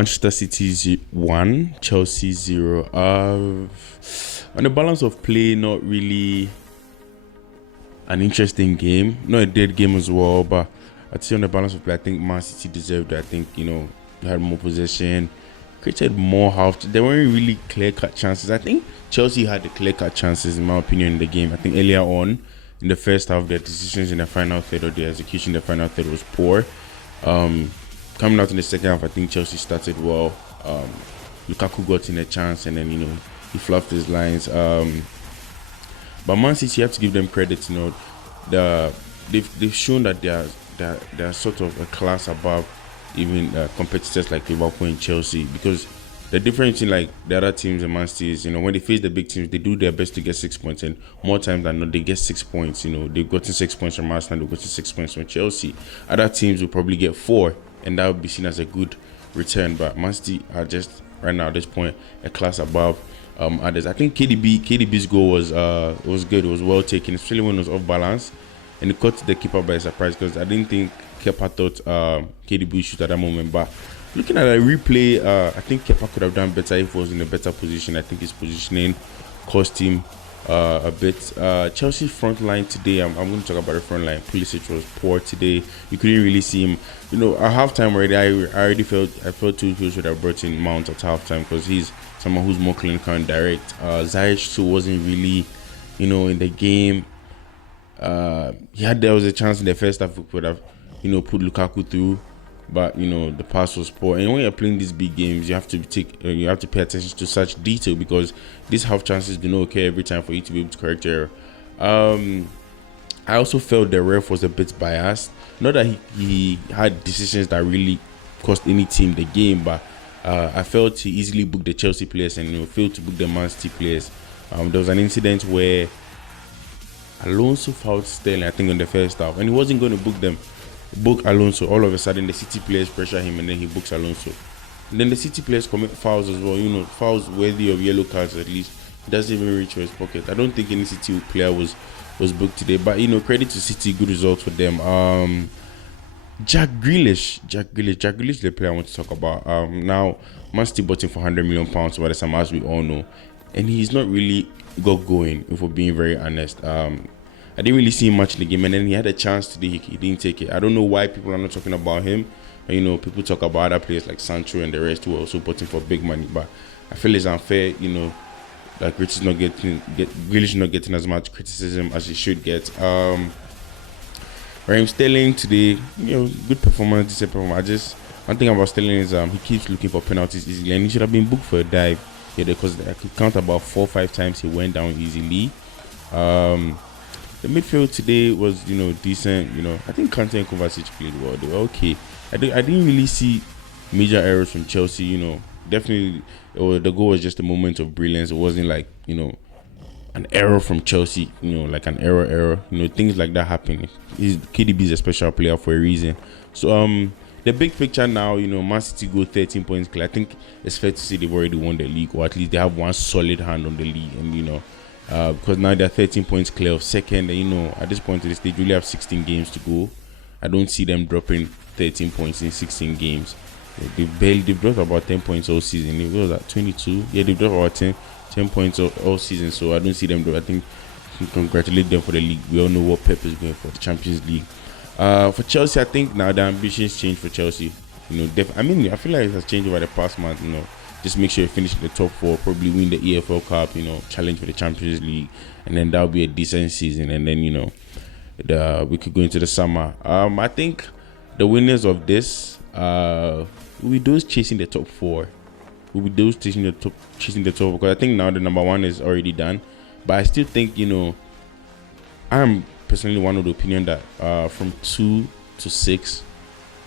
Manchester City 1, Chelsea 0. On the balance of play, not really an interesting game. Not a dead game as well, but I'd say on the balance of play, I think Man City deserved it. I think, they had more possession, created more half. There weren't really clear-cut chances. I think Chelsea had the clear-cut chances, in my opinion, in the game. I think earlier on, in the first half, their decisions in the final third or their execution in the final third was poor. Coming out in the second half, I think Chelsea started well. Lukaku got in a chance and then, he fluffed his lines. But Man City, you have to give them credit. They've shown that they're sort of a class above even competitors like Liverpool and Chelsea, because the difference in like the other teams in Man City is, when they face the big teams, they do their best to get 6 points, and more times than not, they get 6 points. They've gotten 6 points from Arsenal, they've gotten 6 points from Chelsea. Other teams will probably get 4, and that would be seen as a good return. But Man City are just right now at this point a class above others. I think KDB's goal was good. It was well taken, especially when it was off balance, and it caught the keeper by surprise, because I didn't think Kepa thought KDB would shoot at that moment. But looking at a replay, I think Kepa could have done better if he was in a better position. I think his positioning cost him a bit. Chelsea's front line today, I'm going to talk about the front line. Pulisic was poor today. You couldn't really see him. At halftime already, I felt Tuchel should have brought in Mount at halftime, because he's someone who's more clinical and direct. Ziyech too wasn't really, in the game. There was a chance in the first half we could have, put Lukaku through, but the pass was poor. And when you're playing these big games, you have to pay attention to such detail, because these half chances do not occur every time for you to be able to correct error. I also felt the ref was a bit biased. Not that he had decisions that really cost any team the game, but I felt he easily booked the Chelsea players and failed to book the Man City players. There was an incident where Alonso fouled Sterling, I think, in the first half, and he wasn't going to book Alonso. All of a sudden, the City players pressure him, and then he books Alonso. And then the City players commit fouls as well. Fouls worthy of yellow cards at least. He doesn't even reach for his pocket. I don't think any City player was booked today. But credit to City, good results for them. Jack Grealish, the player I want to talk about. Now, Man City bought him for £100 million by the time, as we all know, and he's not really got going, if we're being very honest. I didn't really see him much in the game, and then he had a chance today, he didn't take it. I don't know why people are not talking about him. People talk about other players like Sancho and the rest who are also putting for big money, but I feel it's unfair, like Grealish not getting as much criticism as he should get. Raheem Sterling today, good performance, decent performance. One thing about Sterling is he keeps looking for penalties easily, and he should have been booked for a dive. Because I could count about 4 or 5 times he went down easily. The midfield today was, decent. I think Kante and Kovacic played well. They were okay. I didn't really see major errors from Chelsea. Definitely, the goal was just a moment of brilliance. It wasn't like, an error from Chelsea. Like an error. Things like that happen. KDB is a special player for a reason. So, the big picture now, Man City go 13 points clear. I think it's fair to say they've already won the league, or at least they have one solid hand on the league. And, because now they're 13 points clear of second, and, at this point in the stage, they really have 16 games to go. I don't see them dropping 13 points in 16 games. They've dropped about 10 points all season. It was at 22. Yeah, they've dropped about 10 points all season. So I don't see them drop. I think we can congratulate them for the league. We all know what Pep is going for, the Champions League. For Chelsea, I think now the ambitions change for Chelsea. I feel like it has changed over the past month. Just make sure you finish in the top 4, probably win the EFL Cup. Challenge for the Champions League, and then that'll be a decent season. And then we could go into the summer. I think the winners of this will be those chasing the top 4. Will be those chasing the top, because I think now the number 1 is already done. But I still think I'm personally one of the opinion that from 2 to 6,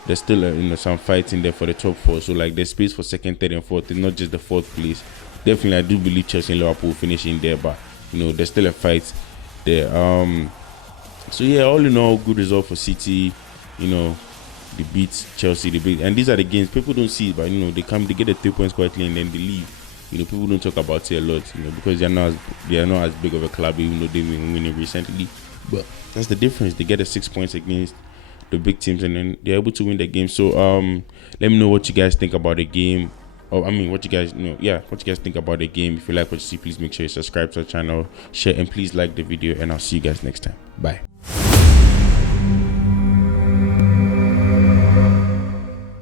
there's still some fights in there for the top 4. So like there's space for second, third, and fourth, and not just the 4th place. Definitely, I do believe Chelsea and Liverpool will finish in there, but there's still a fight there. So yeah, all in all, good result for City. They beat Chelsea, and these are the games people don't see, but they get the 3 points quietly and then they leave. People don't talk about it a lot, because they are not as big of a club, even though they've been winning recently. But that's the difference. They get the 6 points against the big teams, and then they're able to win the game. So let me know what you guys think about the game. Oh, I mean, what you guys what you guys think about the game. If you like what you see, please make sure you subscribe to the channel, share, and please like the video. And I'll see you guys next time. Bye.